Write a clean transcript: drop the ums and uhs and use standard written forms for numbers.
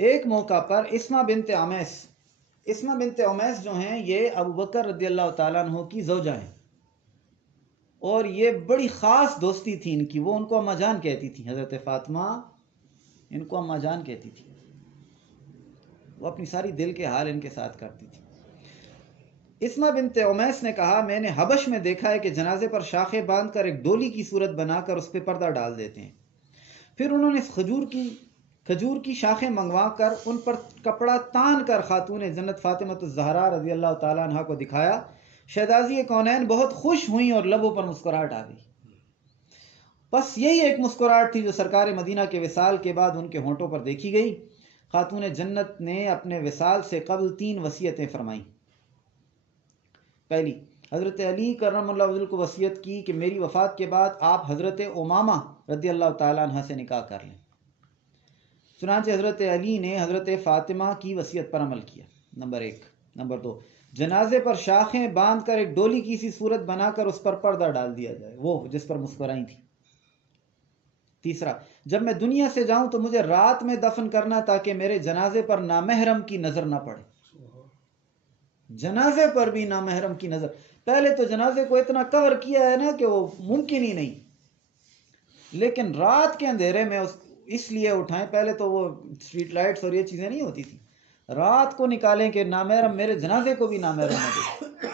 ایک موقع پر اسما بنت عمیس جو ہیں یہ ابو بکر رضی اللہ تعالیٰ عنہ کی زوجہ ہیں، اور یہ بڑی خاص دوستی تھی ان کی، وہ ان کو اماں جان کہتی تھی، حضرت فاطمہ ان کو اماں جان کہتی تھی، وہ اپنی ساری دل کے حال ان کے ساتھ کرتی تھی۔ اسما بنت عمیس نے کہا میں نے حبش میں دیکھا ہے کہ جنازے پر شاخیں باندھ کر ایک ڈولی کی صورت بنا کر اس پہ پردہ ڈال دیتے ہیں، پھر انہوں نے کھجور کی شاخیں منگوا کر ان پر کپڑا تان کر خاتون جنت فاطمہ الزہرا رضی اللہ تعالیٰ عنہ کو دکھایا۔ شہزادی کونین بہت خوش ہوئیں اور لبوں پر مسکراہٹ آ گئی۔ بس یہی ایک مسکراہٹ تھی جو سرکار مدینہ کے وصال کے بعد ان کے ہونٹوں پر دیکھی گئی۔ خاتون جنت نے اپنے وصال سے قبل 3 وصیتیں فرمائیں۔ پہلی، حضرت علی کرم اللہ وجہہ کو وصیت کی کہ میری وفات کے بعد آپ حضرت امامہ رضی اللہ تعالیٰ عنہ سے نکاح کر لیں۔ چنانچہ حضرت علی نے حضرت فاطمہ کی وصیت پر عمل کیا، نمبر 1۔ نمبر 2، جنازے پر شاخیں باندھ کر ایک ڈولی کی سی صورت بنا کر اس پر پردہ ڈال دیا جائے، وہ جس پر مسکرائی تھی۔ تیسرا، جب میں دنیا سے جاؤں تو مجھے رات میں دفن کرنا تاکہ میرے جنازے پر نامحرم کی نظر نہ پڑے۔ جنازے پر بھی نامحرم کی نظر، پہلے تو جنازے کو اتنا کور کیا ہے نا کہ وہ ممکن ہی نہیں، لیکن رات کے اندھیرے میں اس لیے اٹھائیں، پہلے تو وہ اسٹریٹ لائٹس اور یہ چیزیں نہیں ہوتی تھی، رات کو نکالیں کہ نامحرم میرے جنازے کو بھی نامحرم نہ دے۔